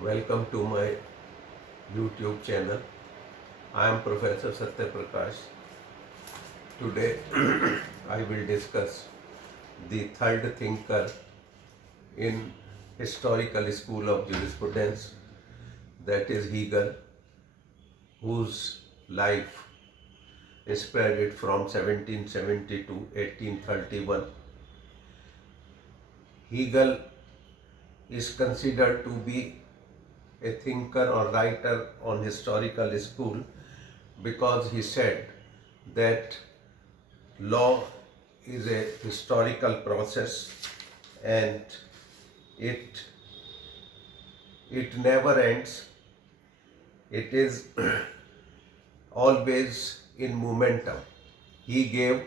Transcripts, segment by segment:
Welcome to my YouTube channel. I am Professor Satya Prakash. Today I will discuss the third thinker in historical school of jurisprudence, that is Hegel, whose life is spread from 1770 to 1831. Hegel is considered to be a thinker or writer on historical school because he said that law is a historical process and it it never ends. It is always in momentum. He gave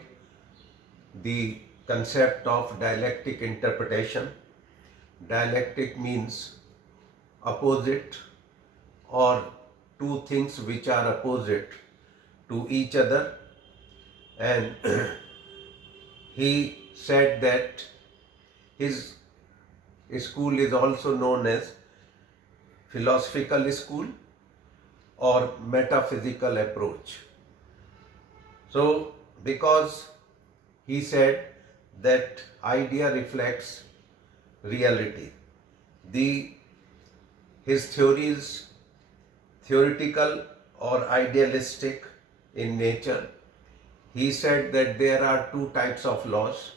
the concept of dialectic interpretation. Dialectic means opposite or two things which are opposite to each other, and he said that his school is also known as philosophical school or metaphysical approach. So because he said that idea reflects reality, his theory is theoretical or idealistic in nature. He said that there are two types of laws: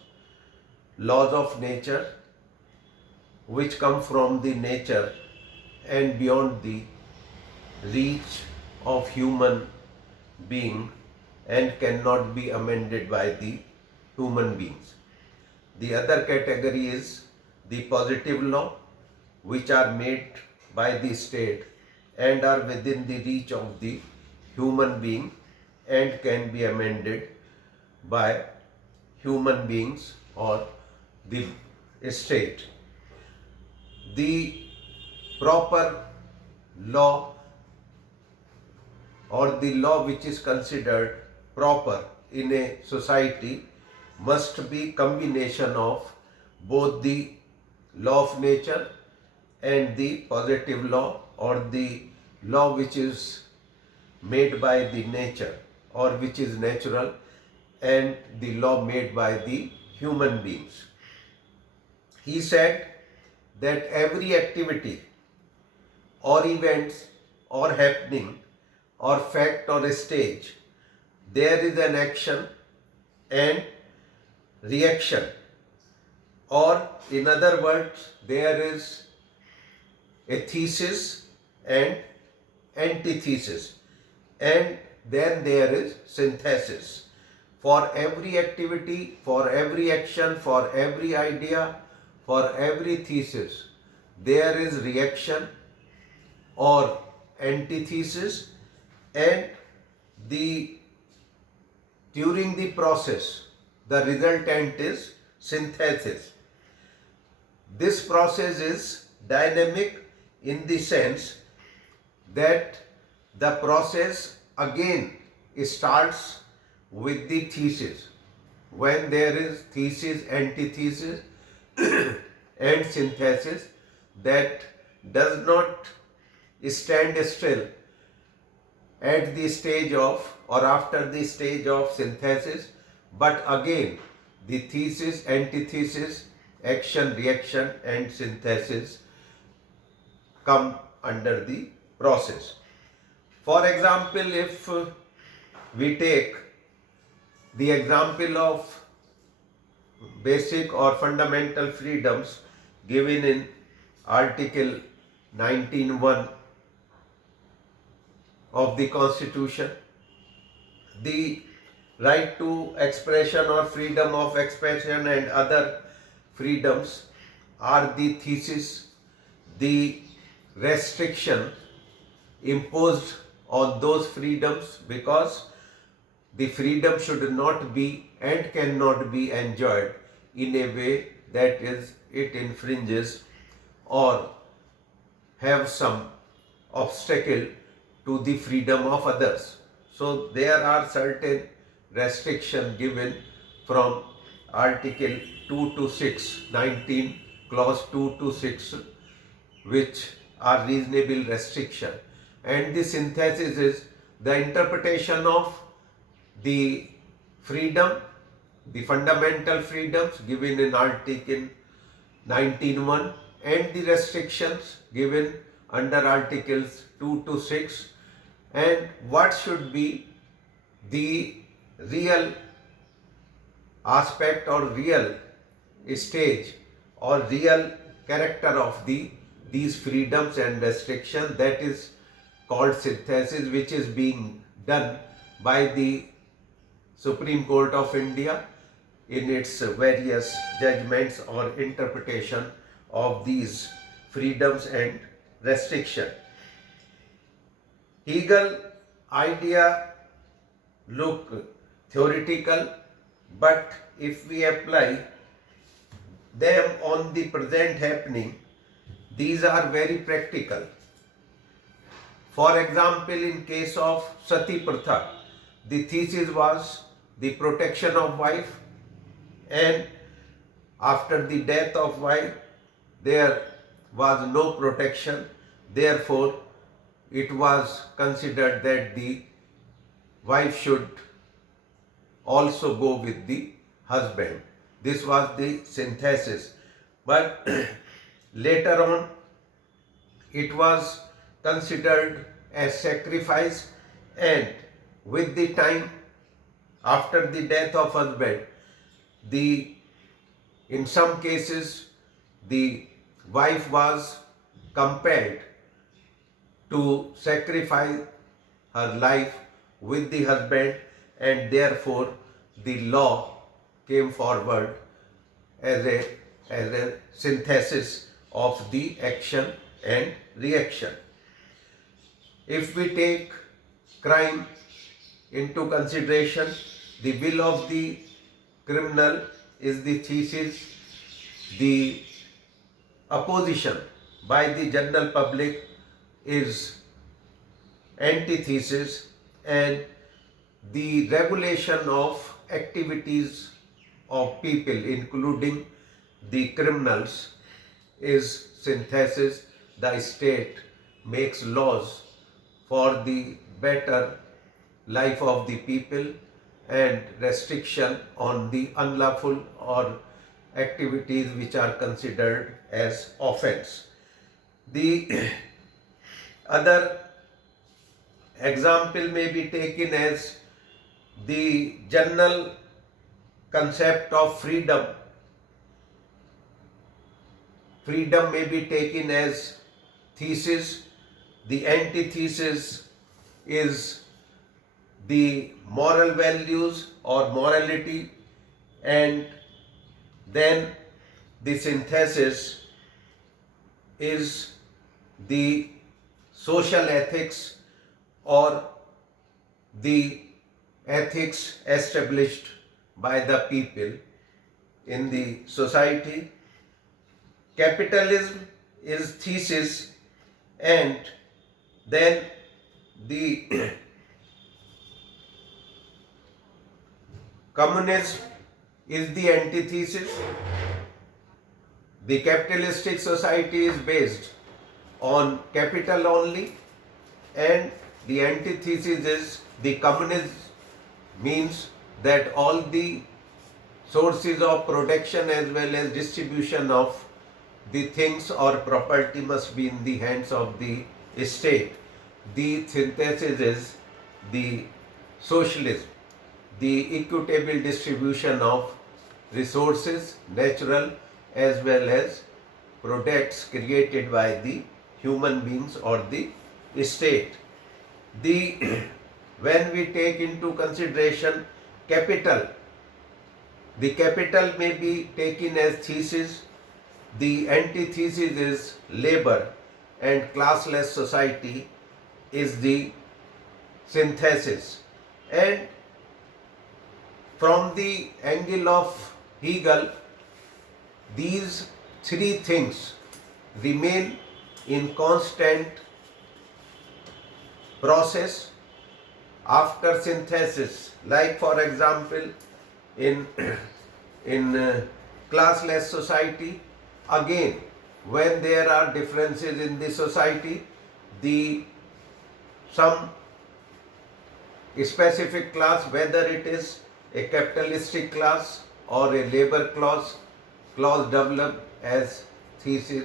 laws of nature, which come from the nature and beyond the reach of human being and cannot be amended by the human beings. The other category is the positive law, which are made by the state and are within the reach of the human being and can be amended by human beings or the state. The proper law or the law which is considered proper in a society must be combination of both the law of nature and the positive law, or the law which is made by the nature or which is natural, and the law made by the human beings. He said that every activity or events or happening or fact or stage, there is an action and reaction, or in other words, there is a thesis and antithesis, and then there is synthesis. For every activity, for every action, for every idea, for every thesis, there is reaction or antithesis, and during the process, the resultant is synthesis. This process is dynamic in the sense that the process again starts with the thesis. When there is thesis, antithesis and synthesis, that does not stand still at the stage of or after the stage of synthesis, but again the thesis, antithesis, action, reaction and synthesis come under the process. For example, if we take the example of basic or fundamental freedoms given in Article 19(1) of the Constitution, the right to expression or freedom of expression and other freedoms are the thesis, the restriction imposed on those freedoms, because the freedom should not be and cannot be enjoyed in a way that is it infringes or have some obstacle to the freedom of others. So there are certain restrictions given from Article 2 to 6, 19, Clause 2 to 6, which are reasonable restriction. And the synthesis is the interpretation of the freedom, the fundamental freedoms given in Article 19.1 and the restrictions given under Articles 2 to 6, and what should be the real aspect or real stage or real character of these freedoms and restrictions, that is called synthesis, which is being done by the Supreme Court of India in its various judgments or interpretation of these freedoms and restriction. Hegel idea look theoretical, but if we apply them on the present happening, these are very practical. For example, in case of Sati Pratha, the thesis was the protection of wife, and after the death of wife there was no protection, therefore it was considered that the wife should also go with the husband. This was the synthesis, but later on it was considered as sacrifice, and with the time after the death of husband, in some cases the wife was compelled to sacrifice her life with the husband, and therefore the law came forward as a synthesis of the action and reaction. If we take crime into consideration, the will of the criminal is the thesis, the opposition by the general public is antithesis, and the regulation of activities of people, including the criminals, is synthesis. The state makes laws for the better life of the people and restriction on the unlawful or activities which are considered as offense. The other example may be taken as the general concept of freedom. Freedom may be taken as thesis. The antithesis is the moral values or morality, and then the synthesis is the social ethics or the ethics established by the people in the society. Capitalism is thesis, and then the communism is the antithesis. The capitalistic society is based on capital only, and the antithesis is the communism means that all the sources of production as well as distribution of the things or property must be in the hands of the state. The synthesis is the socialism, the equitable distribution of resources, natural as well as products created by the human beings or the state. When we take into consideration capital, the capital may be taken as thesis. The antithesis is labor, and classless society is the synthesis. And from the angle of Hegel, these three things remain in constant process after synthesis. Like for example, in classless society, again when there are differences in the society, the some specific class, whether it is a capitalistic class or a labor class develop as thesis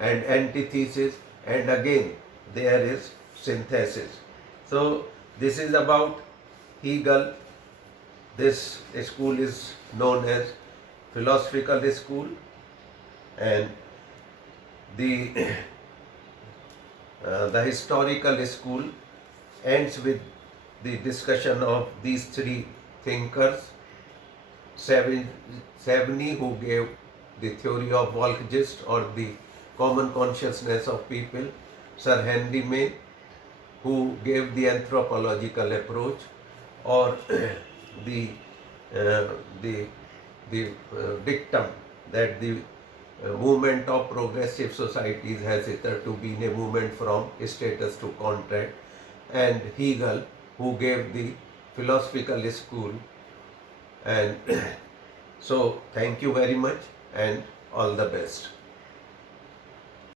and antithesis, and again there is synthesis. So this is about Hegel. This school is known as philosophical school, and the the historical school ends with the discussion of these three thinkers. Savigny, who gave the theory of Volksgist or the common consciousness of people; Sir Henry May, who gave the anthropological approach, or the dictum that the movement of progressive societies has hitherto been a movement from status to contract, and Hegel, who gave the philosophical school. And so thank you very much and all the best.